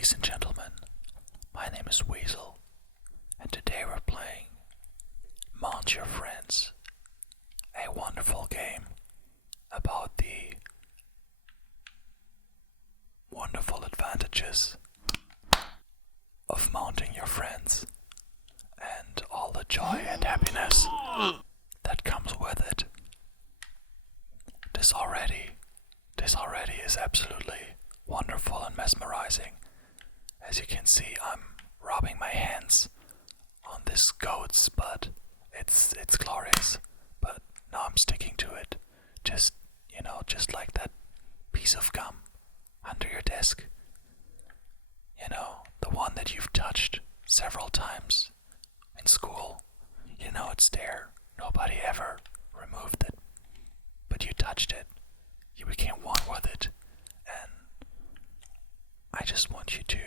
Ladies and gentlemen, my name is Weasel, and today we're playing Mount Your Friends, a wonderful game about the wonderful advantages of mounting your friends and all the joy and happiness that comes with it. This already is absolutely wonderful and mesmerizing. As you can see, I'm rubbing my hands on this goat's butt. It's glorious, but now I'm sticking to it. Just like that piece of gum under your desk. The one that you've touched several times in school. It's there. Nobody ever removed it. But you touched it. You became one with it. And I just want you to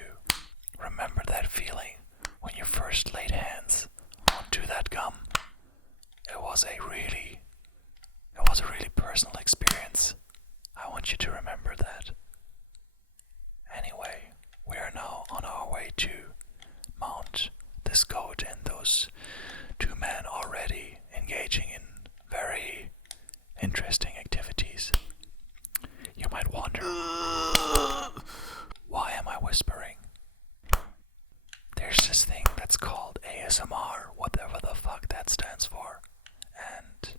remember that feeling when you first laid hands onto that gum. It was a really personal experience. I want you to remember that. Anyway, we are now on our way to mount this goat and those two men already engaging in very interesting activities. You might wonder, why am I whispering? There's this thing that's called ASMR, whatever the fuck that stands for. And,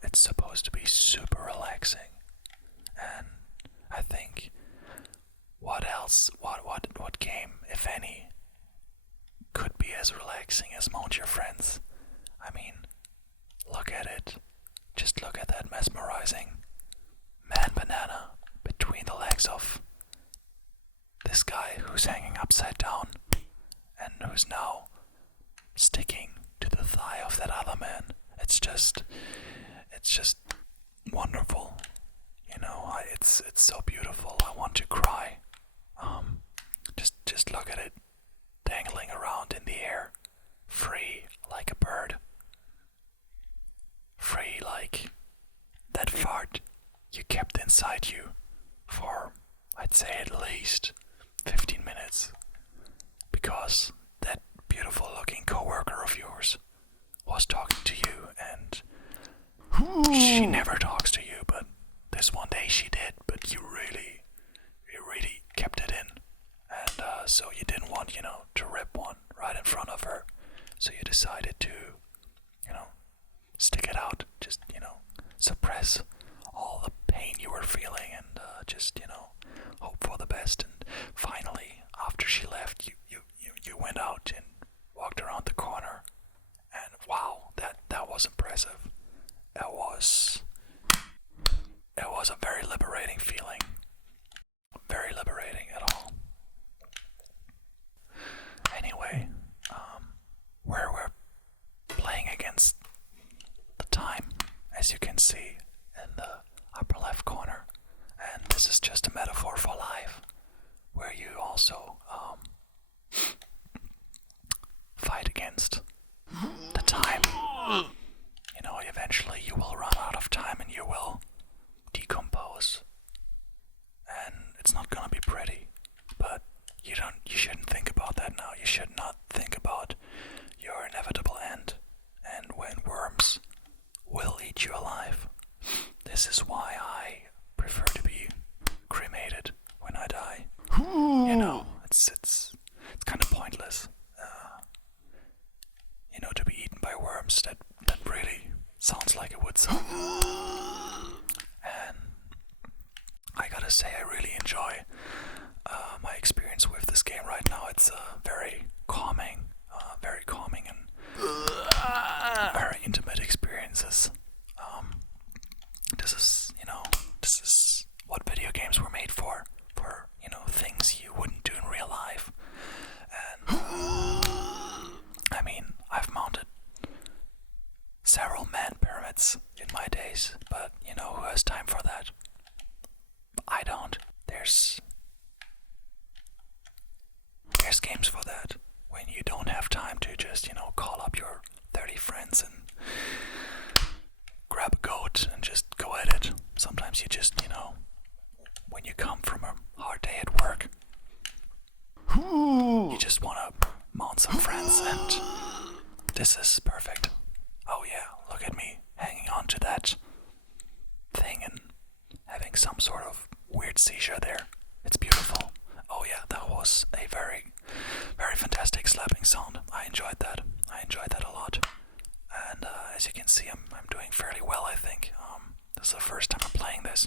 it's supposed to be super relaxing. And I think, what game, if any, could be as relaxing as Mount Your Friends? I mean, look at it. Just look at that mesmerizing man banana between the legs of this guy who's hanging upside down and who's now sticking to the thigh of that other man. It's just wonderful. It's so beautiful. I want to cry. Just look at it dangling around in the air, free like a bird. Free like that fart you kept inside you for, I'd say, at least 15 minutes. Because that beautiful looking coworker of yours was talking to you, and she never talks to you, but this one day she did, but you really kept it in. And so you didn't want, to rip one right in front of her. So you decided to, stick it out, just, suppress all the pain you were feeling and just, hope for the best. And finally, after she left, you went out and walked around the corner. And wow, that was impressive. It was a very liberating feeling. Very liberating at all. Anyway, we're playing against the time, as you can see in the upper left corner. And this is just a metaphor for life, where you also fight against the time. Eventually you will run out of time and you will decompose. And it's not gonna be pretty. But you shouldn't think about that now. You should not think about your inevitable end and when worms will eat you alive. This is why I prefer to be cremated when I die. It's kind of pointless. To be eaten by worms, that really sounds like it would sound. And I gotta say, I really enjoy my experience with this game right now. It's very calming and very intimate experiences. This is what video games were made for things you wouldn't do in real life. And I mean, I've mounted several man pyramids in my days, but who has time for that? I don't. There's games for that, when you don't have time to just, call up your 30 friends and grab a goat and just go at it. Sometimes you just, when you come from a hard day at work, This is perfect. Oh yeah, look at me hanging on to that thing and having some sort of weird seizure there. It's beautiful. Oh yeah, that was a very, very fantastic slapping sound. I enjoyed that. I enjoyed that a lot. And as you can see, I'm doing fairly well, I think. This is the first time I'm playing this.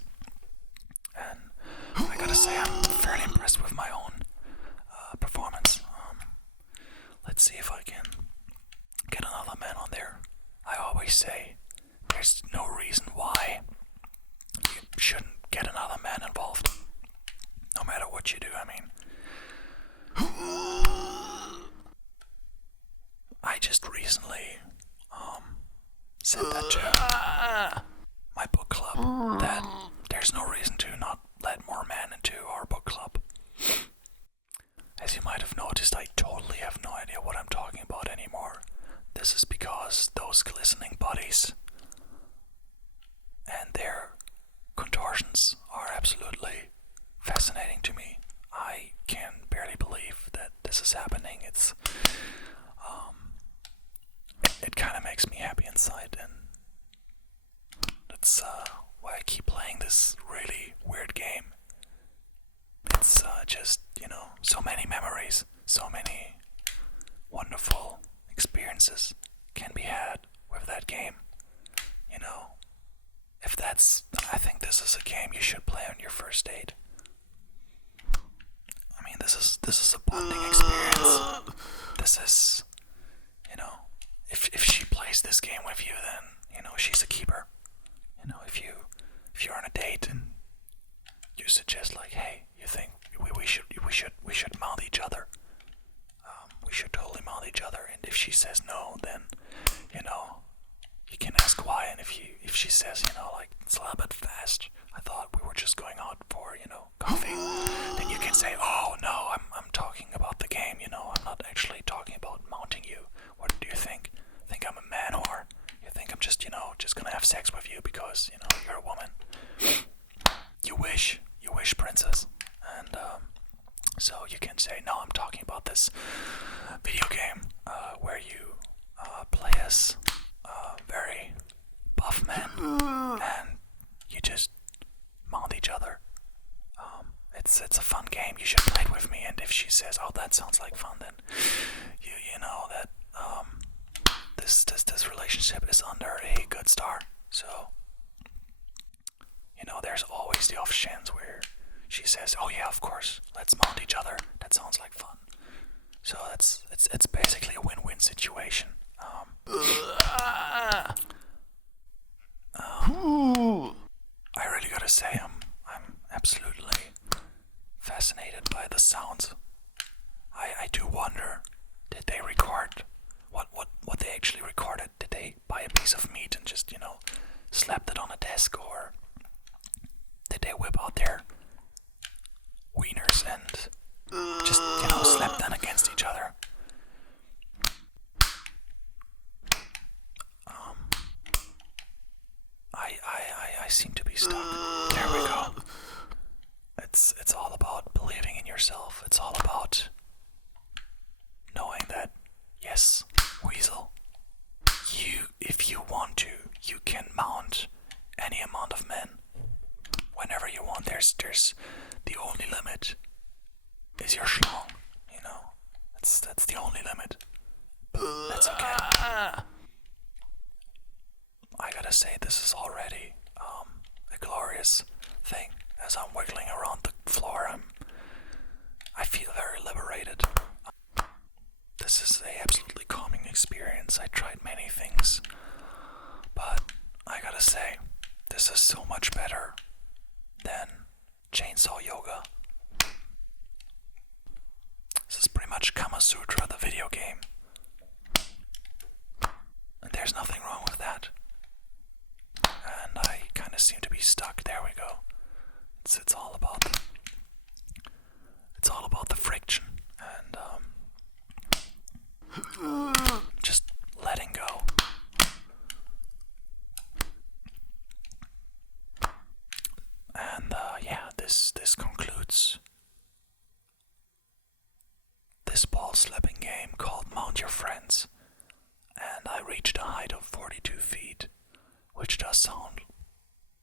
And I gotta say, I'm fairly impressed with my own performance. Let's see if I can get another man on there. I always say there's no reason why you shouldn't get another man involved. No matter what you do, I mean. I just recently said that to my book club, that there's no reason to not let more men into our book club. As you might have noticed, I totally have no idea what I'm talking about anymore. This is because those glistening bodies and their contortions are absolutely fascinating to me. I can barely believe that this is happening. It kind of makes me happy inside, and that's why I keep playing this really weird game. It's just, so many memories, so many wonderful experiences can be had with that game. I think this is a game you should play on your first date. I mean, this is a bonding experience. This is, if she plays this game with you, then, she's a keeper. If you're on a date and you suggest like, hey, you think we should mount each other. We should totally mount each other. And if she says no, then, you can ask why. And if she says, like, it's a little bit fast, I thought we were just going out for, coffee, then you can say, oh no, I'm talking about the game, I'm not actually talking about mounting you. What do you think? Think I'm a man, or you think I'm just, just gonna have sex with you because, you're a woman? You wish, princess. And so you can say, no, I'm talking about this video game where you play as very buff men and you just mount each other. It's a fun game. You should play it with me. And if she says, "Oh, that sounds like fun," then you know that this relationship is under a good start. So there's always the off chance where she says, "Oh yeah, of course, let's mount each other. That sounds like fun." So it's basically a win-win situation. I really gotta say, I'm absolutely fascinated by the sounds. I do wonder, did they record what they actually recorded? Did they buy a piece of meat and just, slapped it on a desk, or did they whip out their wieners and just, slap them against each other? I seem to be stuck. There we go. It's all about believing in yourself. It's all about knowing that, yes, Weasel, if you want to, you can mount any amount of men whenever you want. There's the only limit is your schlong. That's the only limit. But that's okay. I gotta say, this is already a glorious thing. As I'm wiggling around the floor, I feel very liberated. This is a absolutely calming experience. I tried many things, but I gotta say, this is so much better than chainsaw yoga. This is pretty much Kama Sutra, the video game. And there's nothing wrong with that. And I kind of seem to be stuck. There we go. It's all about the friction and just letting go. And this concludes this ball slapping game called Mount Your Friends. and I reached a height of 42 feet, which does sound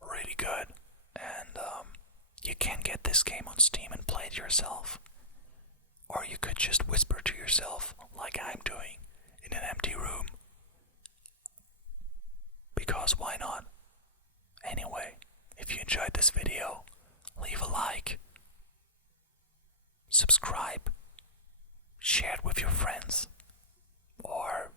really good. And you can get this game on Steam and play it yourself. Or you could just whisper to yourself, like I'm doing, in an empty room. Because why not? Anyway, if you enjoyed this video, leave a like, subscribe, share it with your friends, or